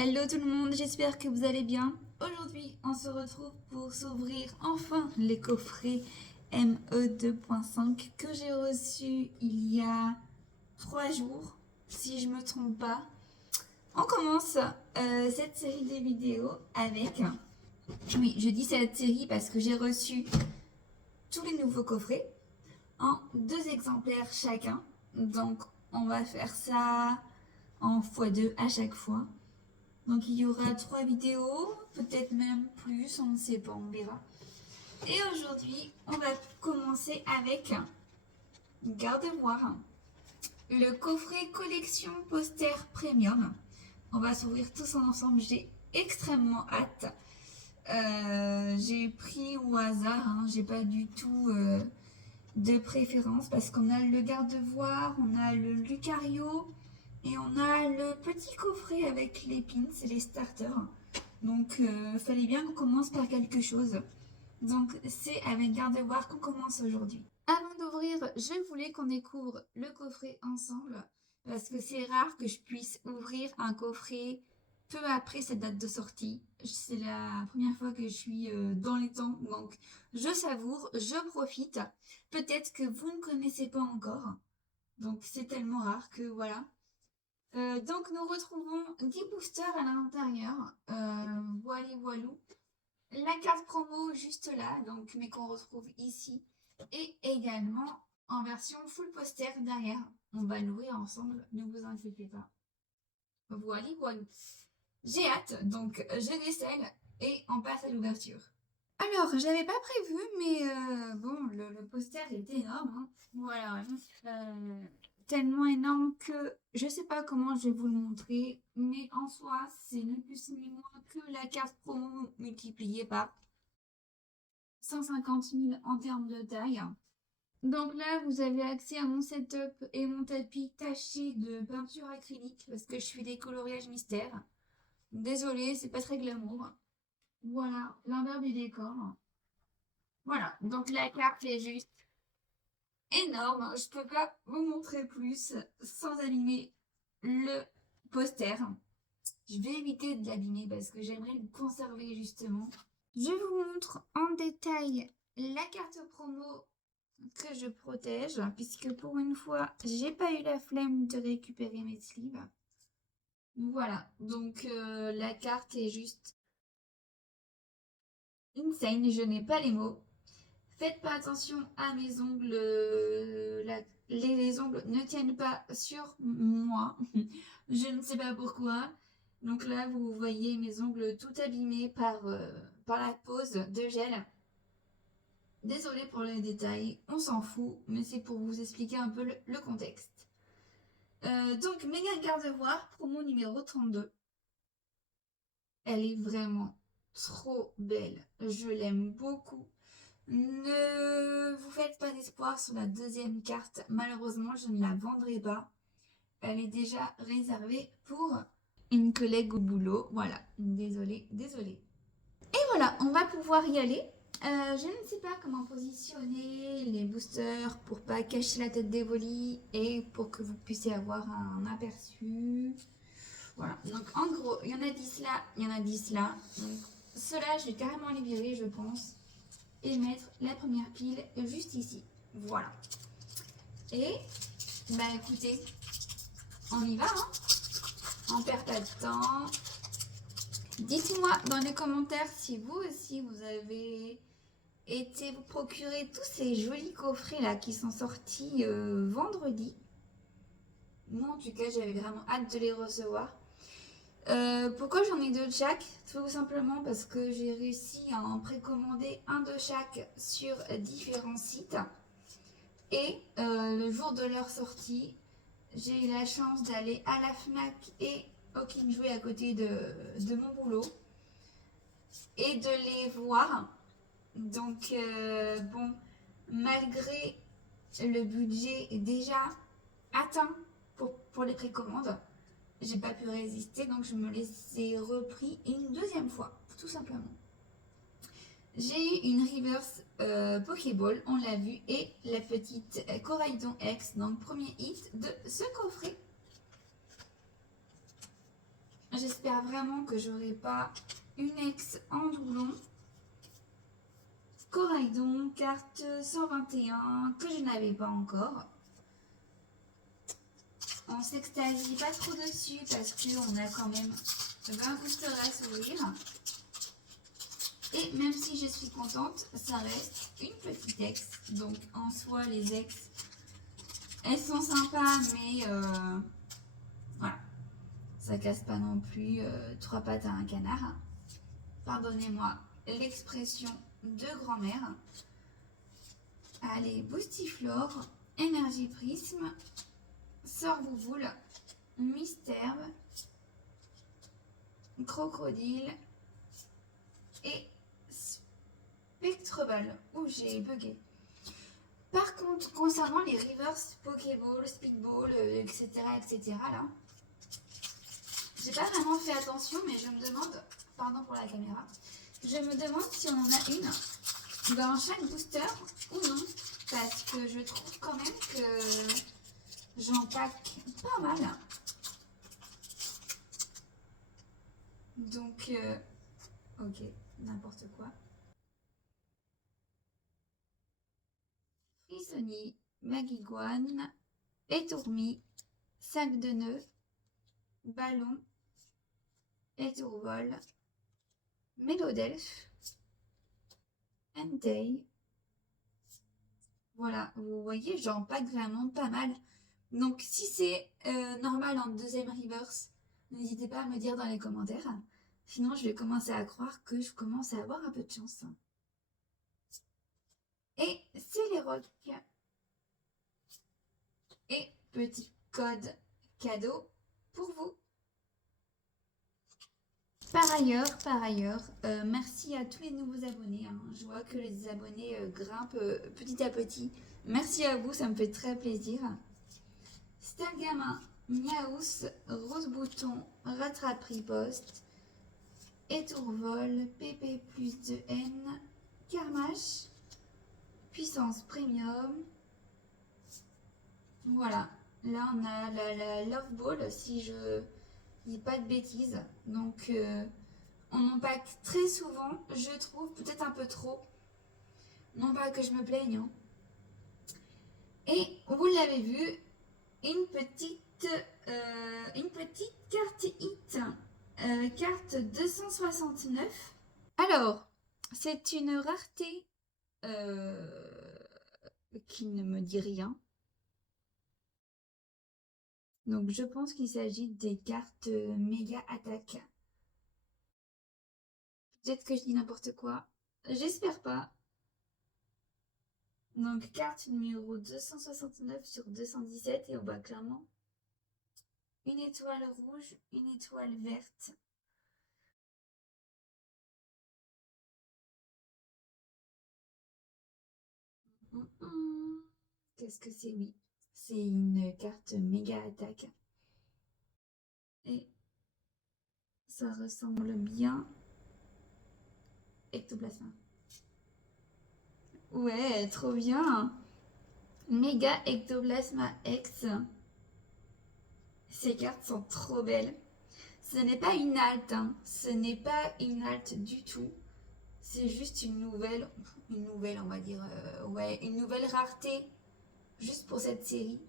Hello tout le monde, j'espère que vous allez bien. Aujourd'hui, on se retrouve pour s'ouvrir enfin les coffrets ME 2.5 que j'ai reçus il y a 3 jours, si je me trompe pas. On commence cette série de vidéos avec... Oui, je dis cette série parce que j'ai reçu tous les nouveaux coffrets en 2 exemplaires chacun. Donc, on va faire ça en x2 à chaque fois. Donc il y aura 3 vidéos, peut-être même plus, on ne sait pas, on verra. Et aujourd'hui, on va commencer avec, gardez voir, le coffret collection poster premium. On va s'ouvrir tous ensemble, j'ai extrêmement hâte. J'ai pris au hasard, j'ai pas du tout de préférence parce qu'on a le garde-voir, on a le Lucario et on a le petit coffret avec les pins et les starters. Donc fallait bien qu'on commence par quelque chose. Donc c'est avec garde-voir qu'on commence aujourd'hui. Avant d'ouvrir, je voulais qu'on découvre le coffret ensemble parce que c'est rare que je puisse ouvrir un coffret peu après cette date de sortie. C'est la première fois que je suis dans les temps, donc je savoure, je profite. Peut-être que vous ne connaissez pas encore, donc c'est tellement rare que voilà. Donc nous retrouvons 10 boosters à l'intérieur, voilou. La carte promo juste là, donc mais qu'on retrouve ici, et également en version full poster derrière. On va l'ouvrir ensemble, ne vous inquiétez pas. Voilou. J'ai hâte, donc je décèle et on passe à l'ouverture. Alors, j'avais pas prévu, mais bon, le poster est énorme. Voilà, tellement énorme que je sais pas comment je vais vous le montrer, mais en soi, c'est ni plus ni moins que la carte promo multipliée par 150 000 en termes de taille. Donc là, vous avez accès à mon setup et mon tapis taché de peinture acrylique parce que je fais des coloriages mystères. Désolée, c'est pas très glamour. Voilà, l'envers du décor. Voilà, donc la carte est juste énorme. Je peux pas vous montrer plus sans abîmer le poster. Je vais éviter de l'abîmer parce que j'aimerais le conserver justement. Je vous montre en détail la carte promo que je protège puisque pour une fois, j'ai pas eu la flemme de récupérer mes sleeves. Voilà, donc la carte est juste insane, je n'ai pas les mots. Faites pas attention à mes ongles, les ongles ne tiennent pas sur moi, je ne sais pas pourquoi. Donc là, vous voyez mes ongles tout abîmés par la pose de gel. Désolée pour les détails, on s'en fout, mais c'est pour vous expliquer un peu le contexte. Donc, méga garde-voir, promo numéro 32. Elle est vraiment trop belle, je l'aime beaucoup. Ne vous faites pas d'espoir sur la deuxième carte. Malheureusement, je ne la vendrai pas. Elle est déjà réservée pour une collègue au boulot. Voilà, désolée. Et voilà, on va pouvoir y aller. Je ne sais pas comment positionner les boosters pour pas cacher la tête des volis et pour que vous puissiez avoir un aperçu. Voilà, donc en gros, il y en a 10 là, il y en a 10 là. Donc ceux-là, je vais carrément les virer, je pense. Et mettre la première pile juste ici. Voilà. Et, bah écoutez, on y va, on perd pas de temps. Dites-moi dans les commentaires si vous aussi vous avez été vous procurer tous ces jolis coffrets là qui sont sortis vendredi. Moi en tout cas j'avais vraiment hâte de les recevoir. Pourquoi j'en ai 2 de chaque? Tout simplement parce que j'ai réussi à en précommander un de chaque sur différents sites. Et le jour de leur sortie, j'ai eu la chance d'aller à la FNAC et au King Jouet à côté de mon boulot et de les voir. Donc bon, malgré le budget déjà atteint pour les précommandes, j'ai pas pu résister, donc je me les ai repris une deuxième fois, tout simplement. J'ai eu une reverse Pokéball, on l'a vu, et la petite Coraidon X, donc premier hit de ce coffret. J'espère vraiment que j'aurai pas une ex en doublon. Coraidon, carte 121 que je n'avais pas encore. On s'extasie pas trop dessus parce qu'on a quand même 20 boosters à s'ouvrir. Et même si je suis contente, ça reste une petite ex. Donc en soi, les ex, elles sont sympas, mais voilà. Ça casse pas non plus trois pattes à un canard. Pardonnez-moi l'expression de grand-mère. Allez, Boostiflore, Énergie Prisme, Sorbouboule, Mystère, Crocodile et Spectreball. Ouh, j'ai bugué. Par contre, concernant les reverse Pokéball, Speedball, etc., là, j'ai pas vraiment fait attention, mais je me demande, pardon pour la caméra, je me demande si on en a une dans chaque booster ou non, parce que je trouve quand même que j'en pack pas mal. Donc, ok, n'importe quoi. Frissoni, Magiguane, Étourmi, Sac de nœuds, Ballon, Étourvol, Mélodelphe, Entei. Voilà, vous voyez, j'en pack vraiment pas mal. Donc si c'est normal en deuxième reverse, n'hésitez pas à me dire dans les commentaires. Sinon, je vais commencer à croire que je commence à avoir un peu de chance. Et c'est les rocs. Et petit code cadeau pour vous. Par ailleurs, merci à tous les nouveaux abonnés. Hein. Je vois que les abonnés grimpent petit à petit. Merci à vous, ça me fait très plaisir. Stargamin, Miaous, Rose Bouton, Rattrape Riposte, Étourvol, PP plus de N, Karmash, Puissance Premium. Voilà, là on a la Love Ball, si je dis pas de bêtises. Donc on en pack très souvent, je trouve, peut-être un peu trop. Non pas que je me plaigne. Hein. Et vous l'avez vu, une petite carte hit, carte 269. Alors, c'est une rareté qui ne me dit rien. Donc je pense qu'il s'agit des cartes méga attaque. Peut-être que je dis n'importe quoi. J'espère pas. Donc carte numéro 269 sur 217 et on voit clairement une étoile rouge, une étoile verte. Qu'est-ce que c'est? Oui, c'est une carte méga attaque. Et ça ressemble bien. Ectoplasma. Ouais, trop bien. Méga Ectoplasma X. Ces cartes sont trop belles. Ce n'est pas une halte, hein. Ce n'est pas une halte du tout. C'est juste une nouvelle, on va dire, ouais, une nouvelle rareté juste pour cette série.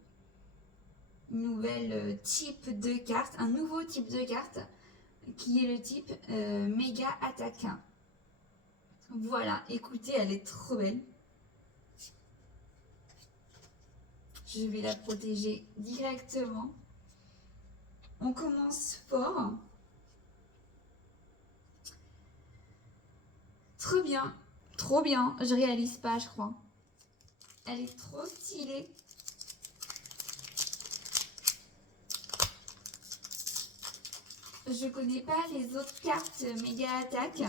Une nouvelle type de carte, un nouveau type de carte qui est le type méga attaque. Voilà, écoutez, elle est trop belle. Je vais la protéger directement. On commence fort. Trop bien. Trop bien. Je réalise pas, je crois. Elle est trop stylée. Je connais pas les autres cartes méga attaque.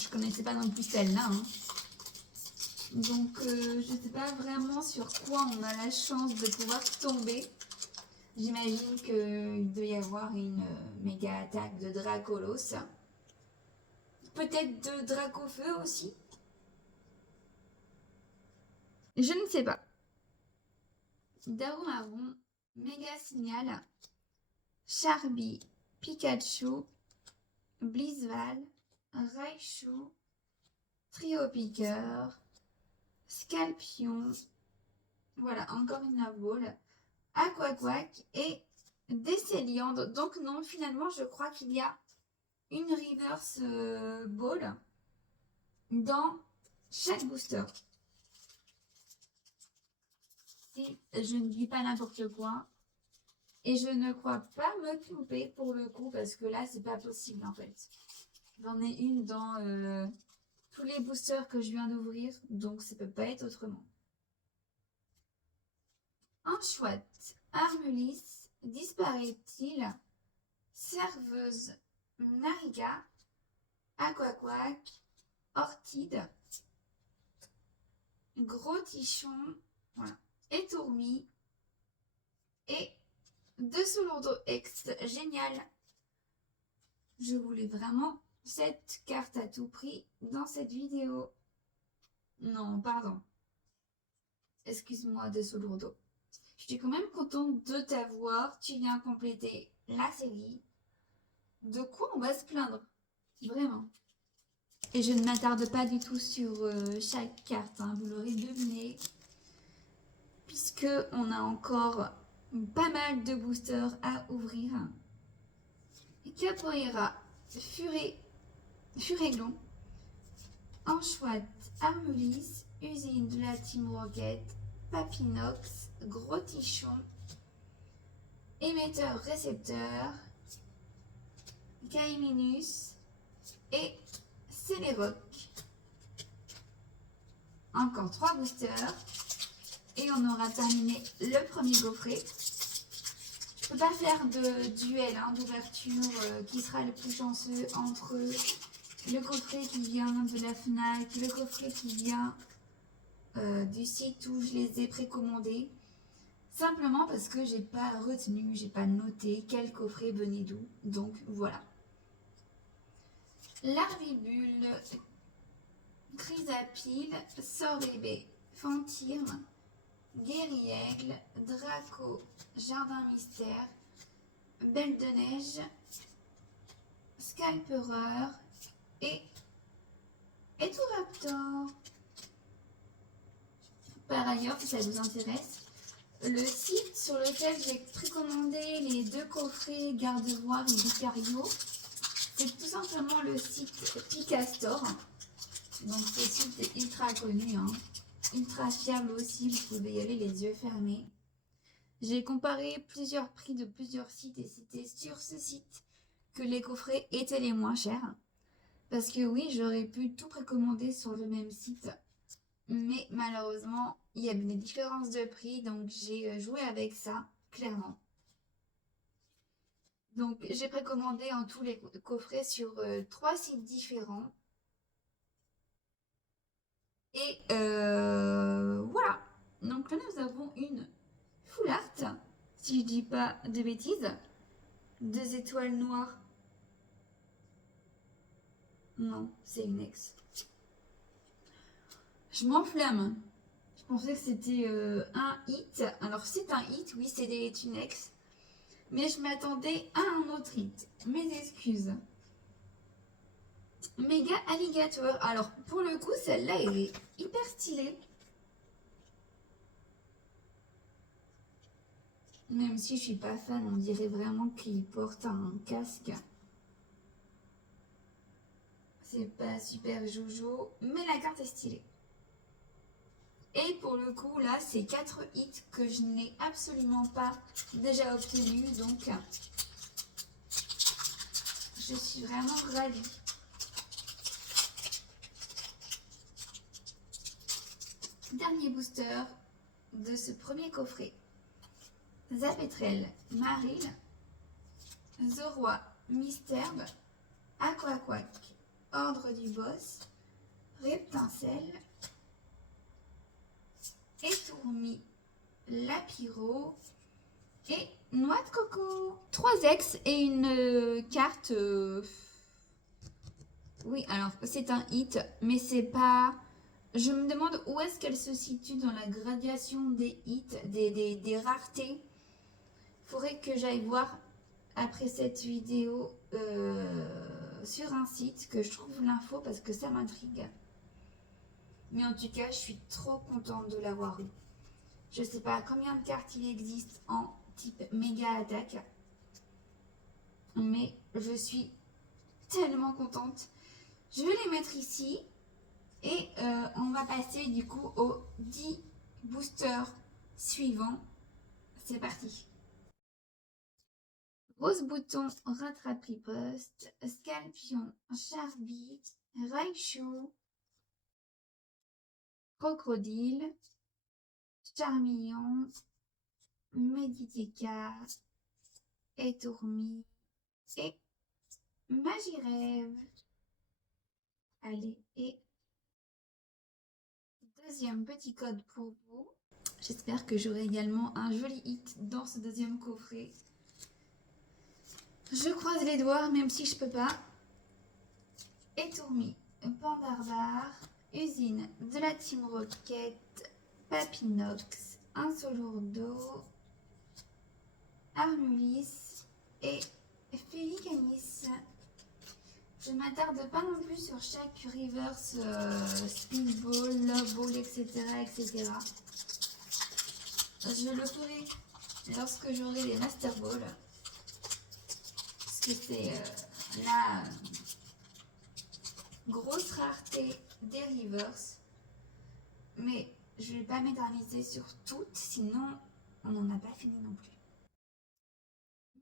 Je connaissais pas non plus celle-là. Hein. Donc je sais pas vraiment sur quoi on a la chance de pouvoir tomber. J'imagine qu'il doit y avoir une méga attaque de Dracolos. Peut-être de Dracofeu aussi. Je ne sais pas. Darumaron, Méga Signal, Charby, Pikachu, Blizzval, Raichu, Trio Piqueur, Scalpion, voilà, encore une Love Ball, Aquaquack et Descéliande. Donc non, finalement, je crois qu'il y a une Reverse Ball dans chaque booster. Si je ne dis pas n'importe quoi. Et je ne crois pas me tromper pour le coup, parce que là, c'est pas possible en fait. J'en ai une dans tous les boosters que je viens d'ouvrir, donc ça peut pas être autrement. Un chouette, Armulis, disparaît-il, serveuse, Nariga, Aquaquack, Orchide, Gros Tichon, voilà, et Tourmi, et Dessous Lourdeau X, génial. Je voulais vraiment cette carte à tout prix dans cette vidéo. Non, pardon. Excuse-moi, Dessous Lourdeau. Je suis quand même contente de t'avoir. Tu viens compléter la série. De quoi on va se plaindre? Vraiment. Et je ne m'attarde pas du tout sur chaque carte, hein, vous l'aurez deviné. Puisque on a encore pas mal de boosters à ouvrir. Capoeira, Furéglon, Anchoite, Armulis, Usine de la Team Rocket, Papinox, Gros Tichon, Émetteur-récepteur, Caiminus et Céléroc. Encore 3 boosters et on aura terminé le premier gaufret. Je ne peux pas faire de duel d'ouverture qui sera le plus chanceux entre le coffret qui vient de la FNAC, le coffret qui vient du site où je les ai précommandés. Simplement parce que j'ai pas retenu, j'ai pas noté quel coffret venait d'où. Donc voilà. Larvibule, Chrysapile, Sorbébé, Fantirme, Guéri-Aigle, Draco, Jardin Mystère, Belle de Neige, Scalpereur et Raptor. Par ailleurs, si ça vous intéresse, le site sur lequel j'ai précommandé les 2 coffrets Gardevoir et Vicario, c'est tout simplement le site Picastore. Donc ce site est ultra connu, ultra fiable aussi, vous pouvez y aller les yeux fermés. J'ai comparé plusieurs prix de plusieurs sites et c'était sur ce site que les coffrets étaient les moins chers. Parce que oui, j'aurais pu tout précommander sur le même site. Mais malheureusement, il y avait des différences de prix, donc j'ai joué avec ça, clairement. Donc j'ai précommandé en tous les coffrets sur 3 sites différents. Et voilà. Donc là, nous avons une full art, si je dis pas de bêtises. 2 étoiles noires. Non, c'est une ex. Je m'enflamme. Je pensais que c'était un hit. Alors c'est un hit, oui, c'est une ex. Mais je m'attendais à un autre hit. Mes excuses. Méga Alligator. Alors pour le coup, celle-là, elle est hyper stylée. Même si je suis pas fan, on dirait vraiment qu'il porte un casque. C'est pas super jojo, mais la carte est stylée. Et pour le coup, là, c'est 4 hits que je n'ai absolument pas déjà obtenus. Donc, je suis vraiment ravie. Dernier booster de ce premier coffret. Zapetrel, Maril, Zoroi, Misterbe, Aquaquack, Ordre du Boss, Reptincelle, Étourmi, Lapiro et Noix de Coco. 3 ex et une carte. Oui, alors c'est un hit, mais c'est pas. Je me demande où est-ce qu'elle se situe dans la gradation des hits, des raretés. Faudrait que j'aille voir après cette vidéo sur un site que je trouve l'info parce que ça m'intrigue. Mais en tout cas, je suis trop contente de l'avoir eu. Je sais pas combien de cartes il existe en type méga attaque, mais je suis tellement contente. Je vais les mettre ici et on va passer du coup aux 10 boosters suivants. C'est parti. Rose Bouton, Rattrape Riposte, Scalpion, Charbit, Raichu, Crocodile, Charmillon, Meditica, Étourmi et Magirève. Allez, et deuxième petit code pour vous. J'espère que j'aurai également un joli hit dans ce deuxième coffret. Je croise les doigts, même si je peux pas. Étourmi, Pandarbar, Usine de la Team Rocket, Papinox, Insolourdo, Armulis et Félicanis. Je ne m'attarde pas non plus sur chaque reverse Speedball, Love Ball, etc., etc. Je le ferai lorsque j'aurai les Master Ball. Parce que c'est la grosse rareté des reverse. Mais je ne vais pas m'éterniser sur toutes, sinon on n'en a pas fini non plus.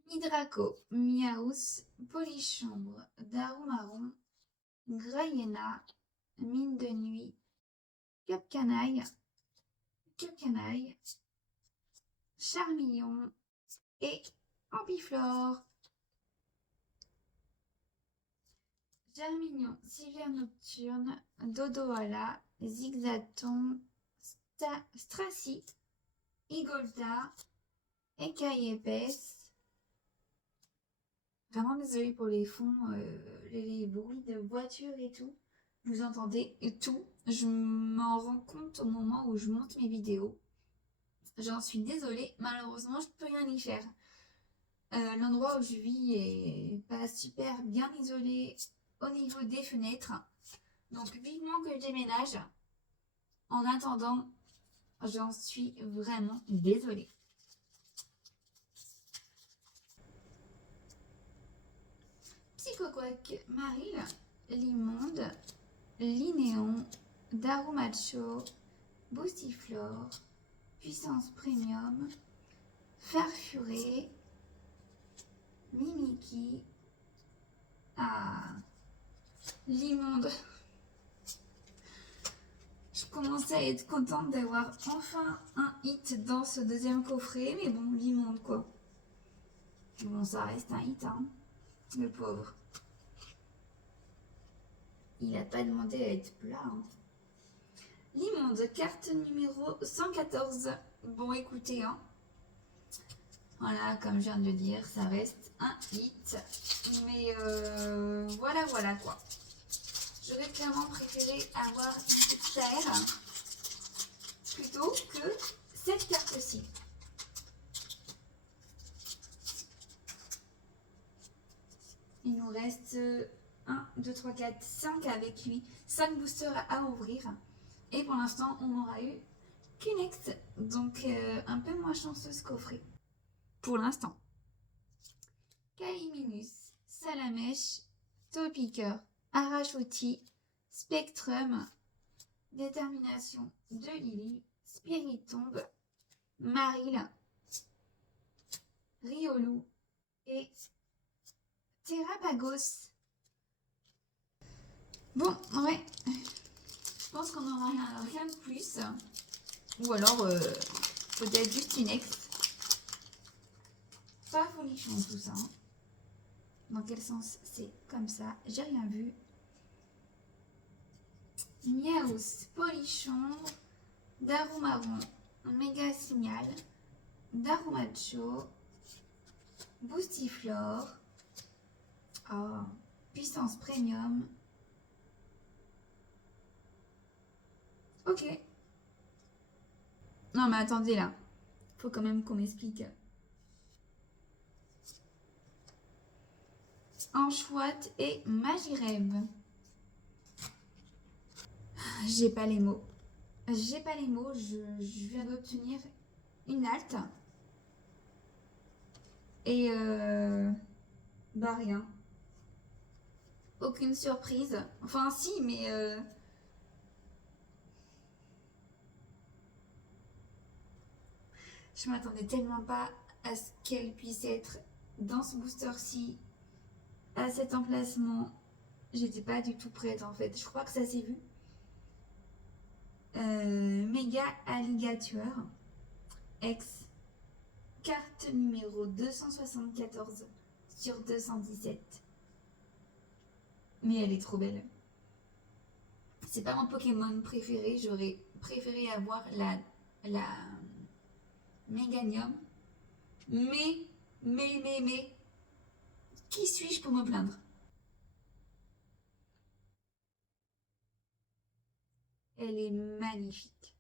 Midraco, Miaus, Polychambre, Darumaron, Grayena, Mine de Nuit, Capcanaille, Charmillon et Ambiflore. Germignon, Civière Nocturne, Dodoala, Zigzaton, Stracy, Igolta, Écaille épaisse. Vraiment désolée pour les fonds, les bruits de voiture et tout. Vous entendez tout. Je m'en rends compte au moment où je monte mes vidéos. J'en suis désolée. Malheureusement, je ne peux rien y faire. L'endroit où je vis est pas super bien isolé au niveau des fenêtres. Donc vivement que je déménage. En attendant, j'en suis vraiment désolée. Psychoquack, Maril, Limonde, Linéon, Darumacho, Boostiflore, Puissance Premium, Farfuré, Mimiki, Limonde. Je commençais à être contente d'avoir enfin un hit dans ce deuxième coffret, mais bon, Limonde quoi. Bon, ça reste un hit, hein, le pauvre. Il n'a pas demandé à être plat. Hein. Limonde, carte numéro 114. Bon, écoutez, hein. Voilà, comme je viens de le dire, ça reste un hit. Mais voilà quoi. J'aurais clairement préféré avoir une petite terre plutôt que cette carte-ci. Il nous reste 1, 2, 3, 4, 5 avec lui. 5 boosters à ouvrir. Et pour l'instant, on n'aura eu qu'une ex. Donc, un peu moins chanceux ce coffret. Pour l'instant. Kaiminus, Salamèche, Topiqueur, Arachouti, Spectrum, Détermination de Lily, Spiritombe, Maril, Riolu et Terrapagos. Bon, ouais. Je pense qu'on n'aura rien de plus. Ou alors, peut-être juste une ex. Pas folichon tout ça. Hein. Dans quel sens c'est comme ça? J'ai rien vu. Miaus, Polichon, Darumaron, Méga Signal, Darumacho, Boostiflore, Puissance Premium. Ok. Non mais attendez là. Faut quand même qu'on m'explique. Anchoite et Magireb. J'ai pas les mots. J'ai pas les mots. Je viens d'obtenir une halte. Et bah rien. Aucune surprise. Enfin si, mais je m'attendais tellement pas à ce qu'elle puisse être dans ce booster-ci, à cet emplacement. J'étais pas du tout prête en fait. Je crois que ça s'est vu. Méga Alligator X, carte numéro 274 sur 217. Mais elle est trop belle. C'est pas mon Pokémon préféré. J'aurais préféré avoir la Méganium. Mais, qui suis-je pour me plaindre? Elle est magnifique.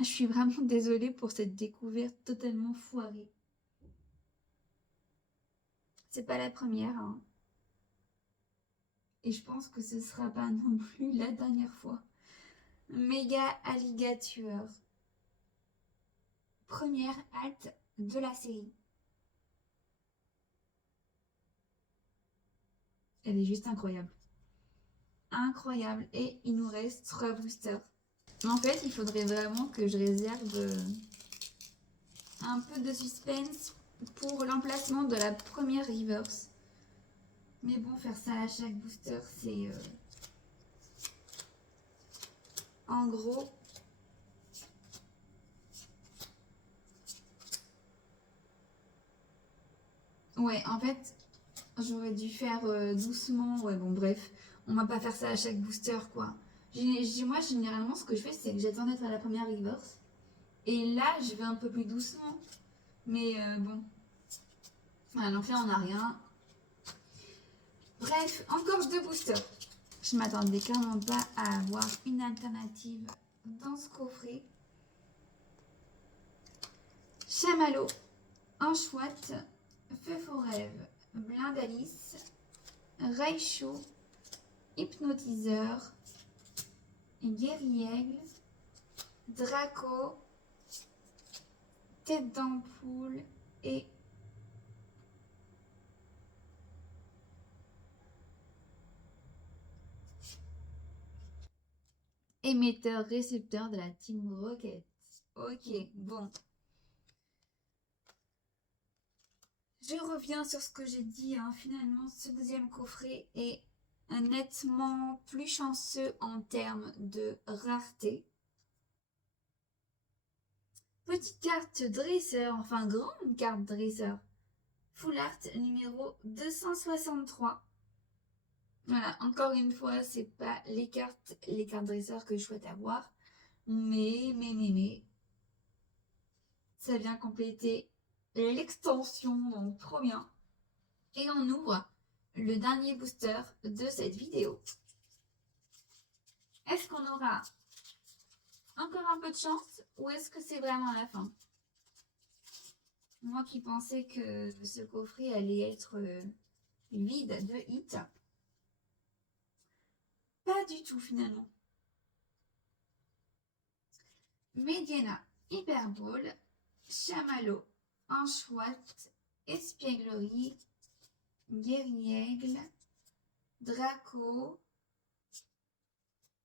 Je suis vraiment désolée pour cette découverte totalement foirée. C'est pas la première, hein. Et je pense que ce sera pas non plus la dernière fois. Méga Alligator. Première halte de la série. Elle est juste incroyable. Incroyable. Et il nous reste 3 boosters. En fait, il faudrait vraiment que je réserve un peu de suspense pour l'emplacement de la première reverse. Mais bon, faire ça à chaque booster, c'est en gros ouais, en fait, j'aurais dû faire doucement. Ouais, bon, bref, on va pas faire ça à chaque booster, quoi. Moi, généralement, ce que je fais, c'est que j'attends d'être à la première reverse. Et là, je vais un peu plus doucement. Mais bon. Voilà, donc là, on n'a rien. Bref, encore 2 boosters. Je m'attendais clairement pas à avoir une alternative dans ce coffret. Chamallow, Anchoite, Feu faux rêve, Blindalis, Raichu, Hypnotiseur, Guerriègle, Draco, Tête d'ampoule et émetteur récepteur de la Team Rocket. Ok, bon. Je reviens sur ce que j'ai dit, hein. Finalement, ce deuxième coffret est nettement plus chanceux en termes de rareté. Petite carte dresseur, enfin grande carte dresseur. Full Art numéro 263. Voilà, encore une fois, c'est pas les cartes dresseurs que je souhaite avoir. Mais, ça vient compléter l'extension, donc trop bien. Et on ouvre le dernier booster de cette vidéo. Est-ce qu'on aura encore un peu de chance ou est-ce que c'est vraiment la fin? Moi qui pensais que ce coffret allait être vide de hits. Pas du tout finalement. Mediana, Hyperbole, Chamallow, Anchoite, Espièglerie, Guerriègle, Draco,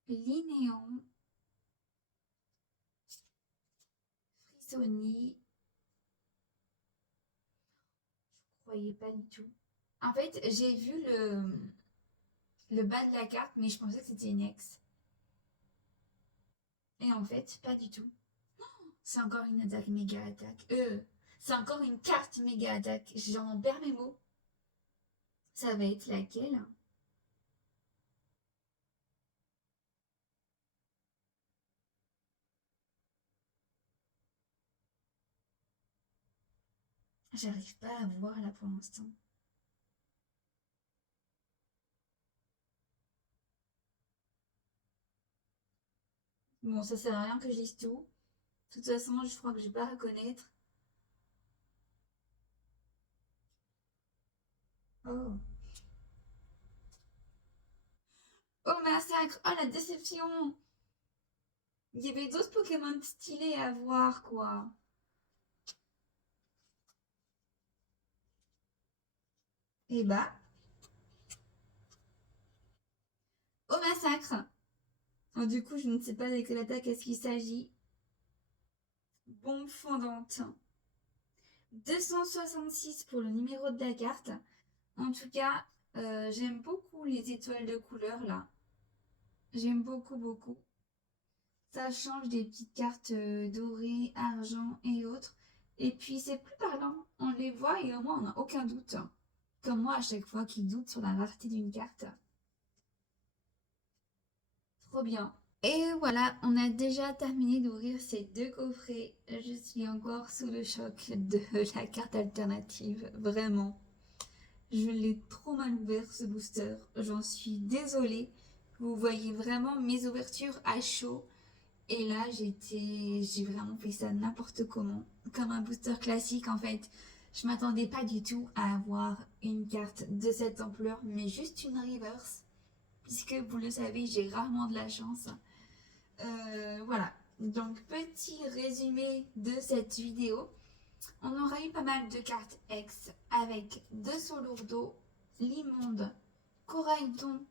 Linéon, Frissoni. Je croyais pas du tout. En fait, j'ai vu le bas de la carte, mais je pensais que c'était une ex. Et en fait, pas du tout. C'est encore une attaque méga attaque. C'est encore une carte méga attaque. J'en perds mes mots. Ça va être laquelle? J'arrive pas à voir là pour l'instant. Bon, ça sert à rien que je lise tout. De toute façon, je crois que je vais pas reconnaître. Oh. Oh massacre! Oh la déception! Il y avait d'autres Pokémon stylés à voir, quoi. Et bah, au massacre! Oh, du coup, je ne sais pas de quelle attaque est-ce qu'il s'agit. Bombe fondante. 266 pour le numéro de la carte. En tout cas, j'aime beaucoup les étoiles de couleur là. J'aime beaucoup, beaucoup. Ça change des petites cartes dorées, argent et autres. Et puis c'est plus parlant. On les voit et au moins on n'a aucun doute. Comme moi à chaque fois qui doute sur la rareté d'une carte. Trop bien. Et voilà, on a déjà terminé d'ouvrir ces deux coffrets. Je suis encore sous le choc de la carte alternative. Vraiment. Je l'ai trop mal ouvert ce booster. J'en suis désolée. Vous voyez vraiment mes ouvertures à chaud. Et là, j'ai vraiment fait ça n'importe comment. Comme un booster classique en fait. Je m'attendais pas du tout à avoir une carte de cette ampleur, mais juste une reverse. Puisque vous le savez, j'ai rarement de la chance. Voilà. Donc, petit résumé de cette vidéo. On aura eu pas mal de cartes X avec deux Solourdo, l'immonde, Corail-Don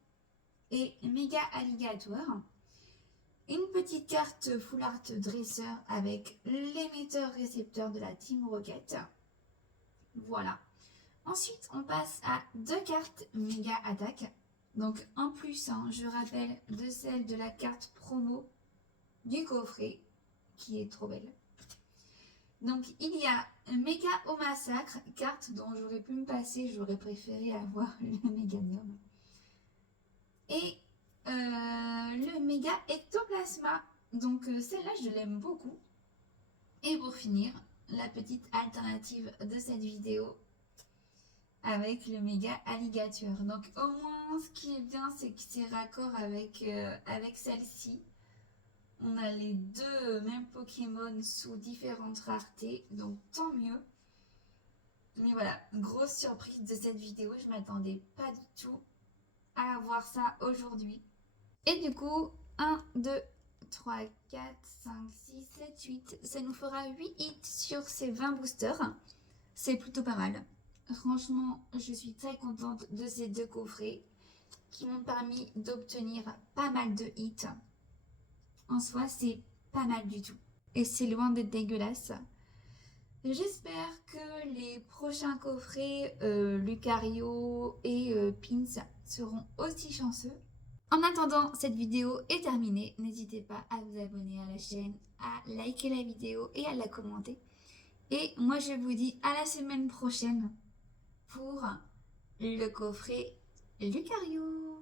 et Méga Alligator. Une petite carte Full Art Dresseur avec l'émetteur-récepteur de la Team Rocket. Voilà. Ensuite, on passe à deux cartes Méga Attaque. Donc en plus, hein, je rappelle, de celle de la carte promo du coffret, qui est trop belle. Donc il y a Méga au massacre, carte dont j'aurais pu me passer, j'aurais préféré avoir le Méganium. Et le Méga Ectoplasma, donc celle-là je l'aime beaucoup. Et pour finir, la petite alternative de cette vidéo avec le Méga Alligator. Donc au moins ce qui est bien c'est que c'est raccord avec celle-ci. On a les deux mêmes Pokémon sous différentes raretés, donc tant mieux. Mais voilà, grosse surprise de cette vidéo, je m'attendais pas du tout à avoir ça aujourd'hui. Et du coup, 1, 2, 3, 4, 5, 6, 7, 8, ça nous fera 8 hits sur ces 20 boosters. C'est plutôt pas mal. Franchement, je suis très contente de ces deux coffrets qui m'ont permis d'obtenir pas mal de hits. En soi, c'est pas mal du tout. Et c'est loin d'être dégueulasse. J'espère que les prochains coffrets Lucario et Pins seront aussi chanceux. En attendant, cette vidéo est terminée. N'hésitez pas à vous abonner à la chaîne, à liker la vidéo et à la commenter. Et moi, je vous dis à la semaine prochaine pour le coffret Lucario.